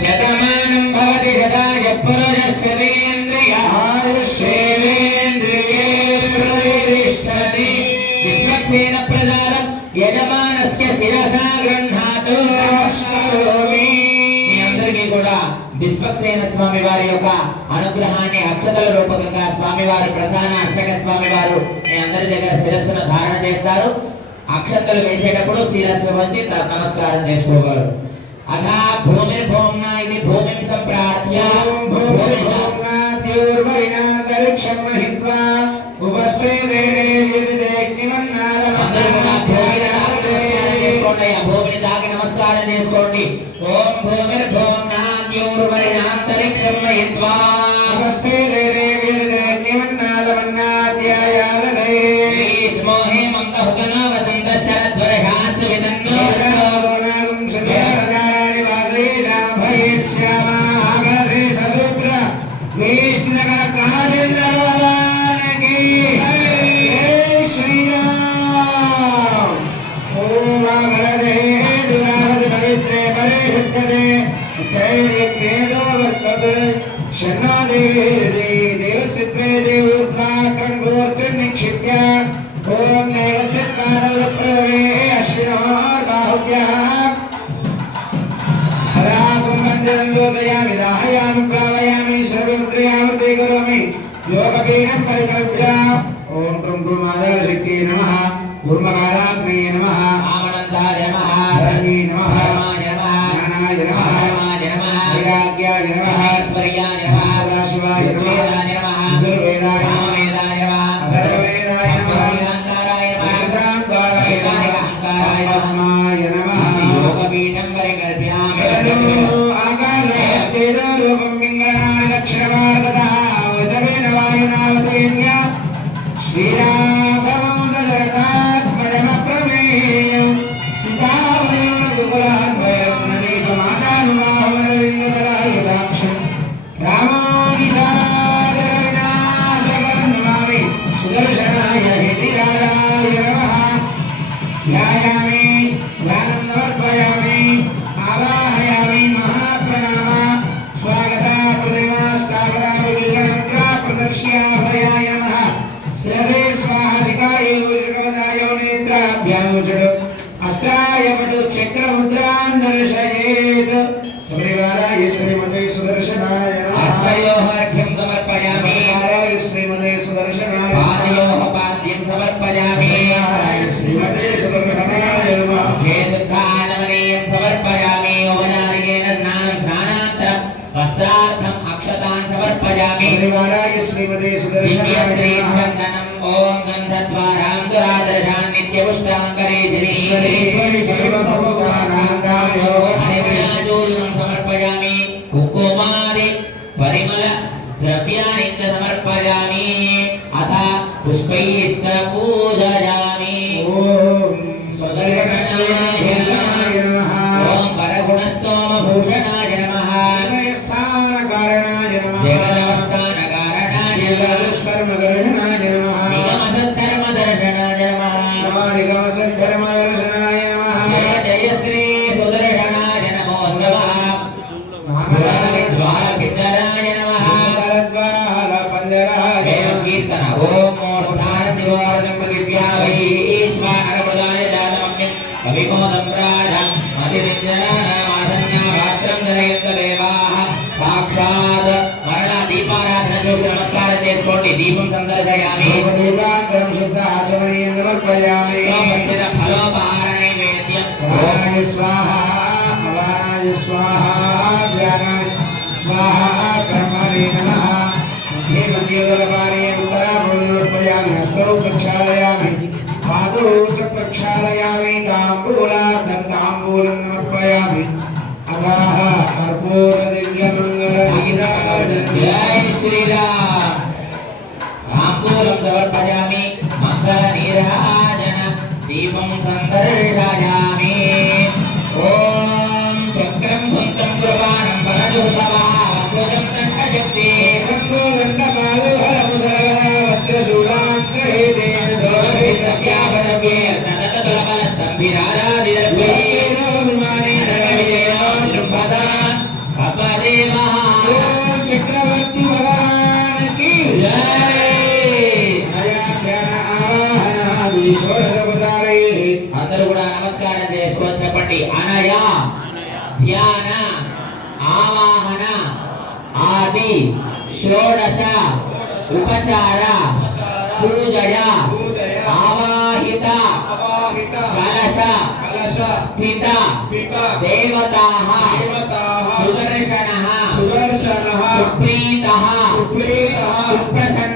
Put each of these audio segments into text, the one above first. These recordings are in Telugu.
శతమానం భవతి శతాయ పురుషస్యేంద్రియ ఆయుష్యేంద్రియే ప్రతిష్టతి విశ్వక్సేన ప్రజారం యజమానస్య శిరసా గృహ్ణాతు మీ అందరికీ కూడా విశ్వక్సేన స్వామి వారి యొక్క అనుగ్రహాన్ని అక్షతల రూపకంగా స్వామి వారు ప్రధాన అర్చక స్వామి వారు మీ అందరి దగ్గర శిరస్సును ధారణ చేస్తారు. అక్షతలు వేసేటప్పుడు శిరస్సు వంచి త- నమస్కారం చేసుకోగలరు. అథా భూమి Valenciana. యోగయామి దాహయామి ప్రాణయామి సర్వముద్రయామృతే కరోమి యోగపీఠం పరికల్ప్య ఓం tum tum ఆధార శక్తి నమః. కూర్మకారాగ్నే నమః. ఆమనందాయ నమః. ధర్మే నమః. పరమాయ నమః. జ్ఞానాయ నమః. వైరాగ్యాయ నమః. మహేశ్వర్యాయ వస్త్రార్థం అక్షతాన్ సమర్పయామి వారాయ శ్రీమదే సుదర్శనాయ శ్రీం సంతనం ఓం గంధద్వారాం దురాదర్శాన్ నిత్యపుష్టాంగరే శ్రీశ్వరీ సర్వభూతానాంగా యోగ దీపం సందర్శయామి దేవాంతరం శుద్ధ ఆచమనీయం సమర్పయామి లోపస్థిత ఫలోపహార నైవేద్యం వారాయ స్వాహ అవారాయ స్వాహ జ్ఞానాయ స్వాహ కర్మాణి నమః మధ్యే మధ్యోదరపారే ఉత్తరాభూమిపయామి హస్తౌ ప్రక్షాళయామి పాదౌ చ ప్రక్షాళయామి తాంబూలార్థం తాంబూలం సమర్పయామి అథాహ కర్పూర దివ్యమంగళ జై శ్రీరామ్ తాంబూలం సమర్పయామి మంగళ నీరాజన చూడండి అనయ ధ్యాన ఆవాహన ఆది షోడశ ఉపచార పూజయ ఆవాహిత కలశ స్థిత దేవతా సుదర్శన సుదర్శన సుప్రీత సుప్రీత సుప్రసన్న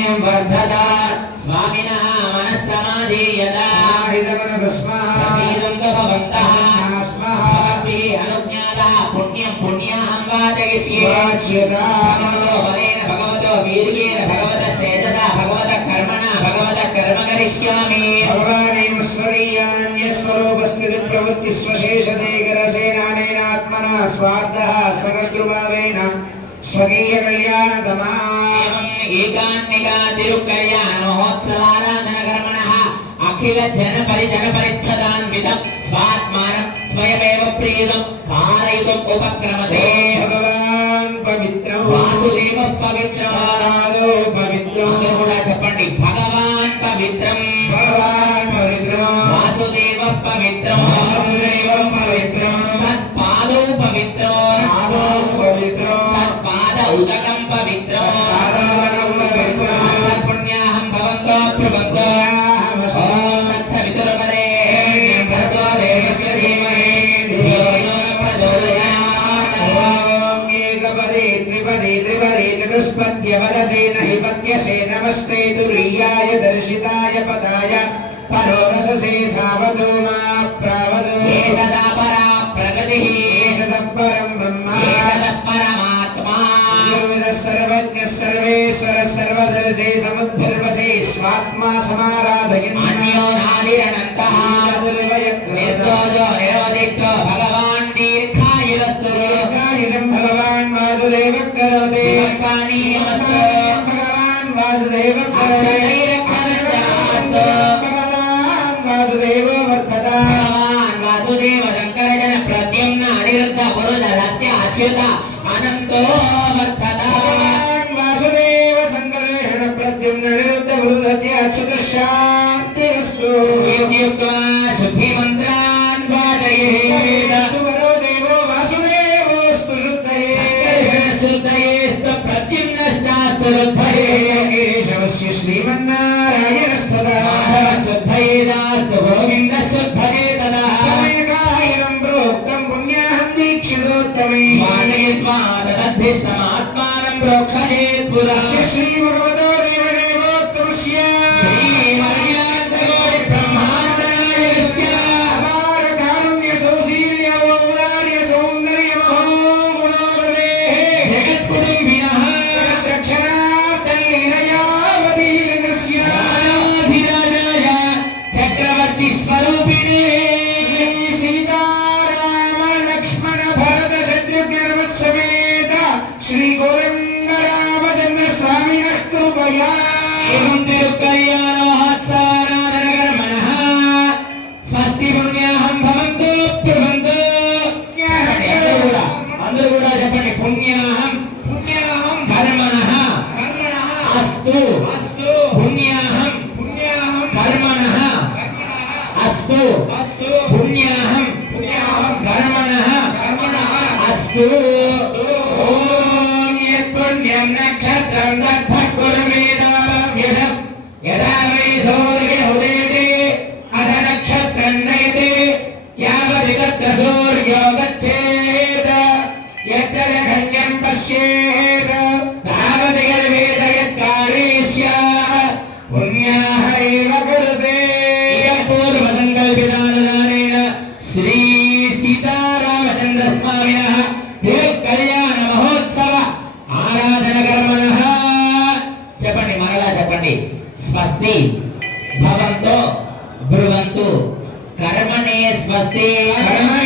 ధైర్యం వర్ధత స్వామిన మనస్సమాధీయత పుణ్యం పుణ్యాహం వాదయిష్యేన భగవతో వీర్యేన భగవత తేజత భగవత కర్మణ భగవత కర్మ కరిష్యామి భగవానేశ్వరయ్యాన్యస్వరూపస్థితి ప్రవృత్తి స్వశేషదేగరసేనానేనాత్మన స్వార్థ స్వకర్తృభావేన స్వకీయ కళ్యాణ ఏకాన్నిగా తిరుక్కయ్య మహోత్సవారాధన కర్మణ అఖిల జన పరిజన పరిచ్ఛదాన్వితం స్వాత్మానం స్వయమేవ ప్రీతం కారయుతం ఉపక్రమతే భగవాన్ పవిత్రం వాసుదేవ పవిత్రం పవిత్రం కూడా చెప్పండి భగవాన్ सर्वदर्शे समुद्धर्वसे स्वात्मा समाराधयन् अन्यो नानिरनन्तः సుఖశాంతిరస్తు கையான పదాన్ని స్వస్తి. భవంతో బ్రువంతు కర్మనే స్వస్తి. కర్మ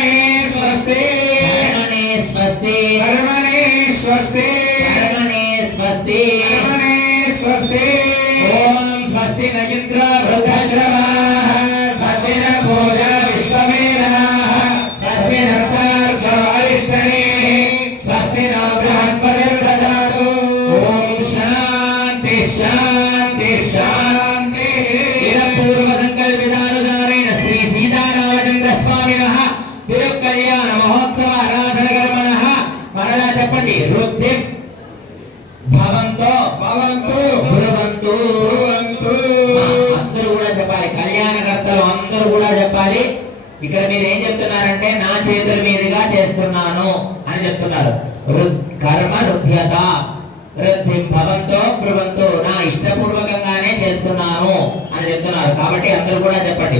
చేస్తున్నాను అని చెప్తున్నారు. కాబట్టి అందరూ కూడా చెప్పండి.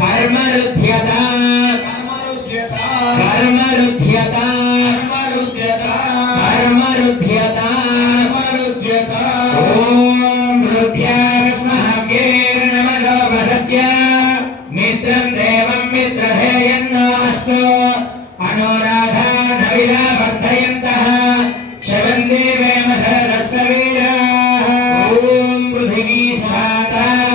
కర్మ రుధ్యత కర్మరుద్యత కర్మ రుధ్యత కర్మరుద్యత కర్మ రుధ్యత Ta-da!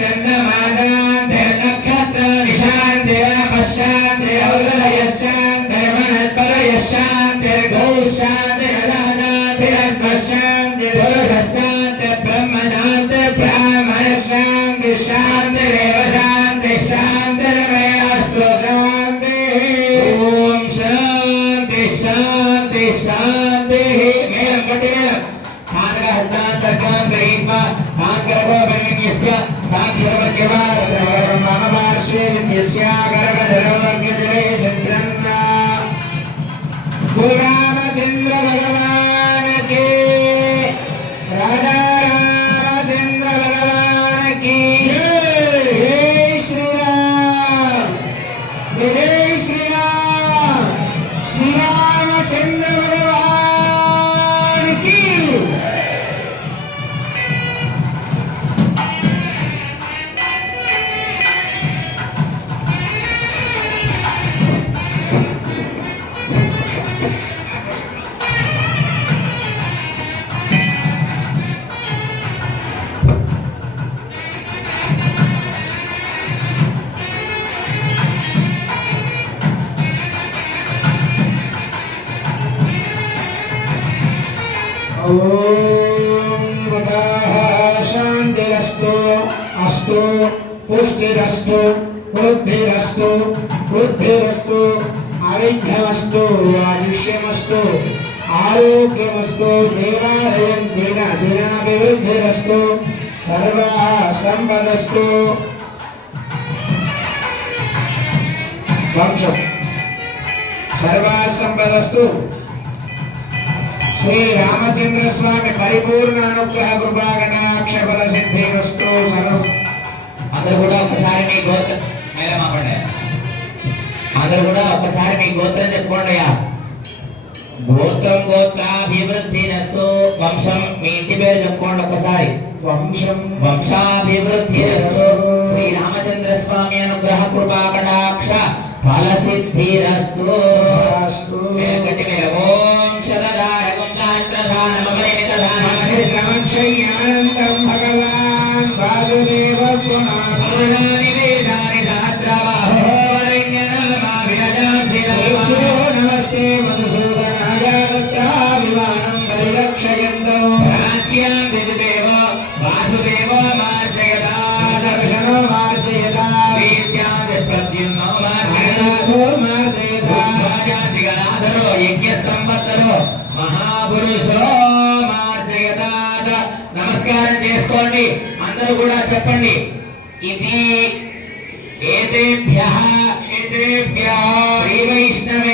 ചന്ദമാ సాక్షి సాక్షరవర్గ్యవా అస్తు పుష్టిరస్తు వృద్ధిరస్తు వృద్ధిరస్తు ఆరోగ్యమస్తు ఆయుష్యమస్తు ఆరోగ్యమస్తు దేవాలయం దిన దినాభివృద్ధిరస్తు సర్వ సంపదస్తు వంశం. సర్వ సంపదస్తు శ్రీ రామచంద్ర స్వామి పరిపూర్ణ అనుగ్రహ కృపాగణాక్ష బల సిద్ధిరస్తు సర్వ. అందరూ కూడా ఒక్కసారి మీ గోత్రం చెప్పుకోండి అయ్యా. గోత్రం గోత్రాభివృద్ధి నస్తు వంశం మీ ఇంటి పేరు చెప్పుకోండి ఒక్కసారి. వంశం. వంశాభివృద్ధి శ్రీ రామచంద్ర స్వామి అనుగ్రహ కృపా కటాక్ష ఫల. గట్టి మీద ఓం జ్ఞానంతం భగవాన్ వాసుదేవ నమస్తే మహాపురుషో మార్జయతాద నమస్కారం చేసుకోండి. అందరూ కూడా చెప్పండి. ఇది ఏతేభ్యః ఏతేభ్యः శ్రీ వైష్ణవేభ్యः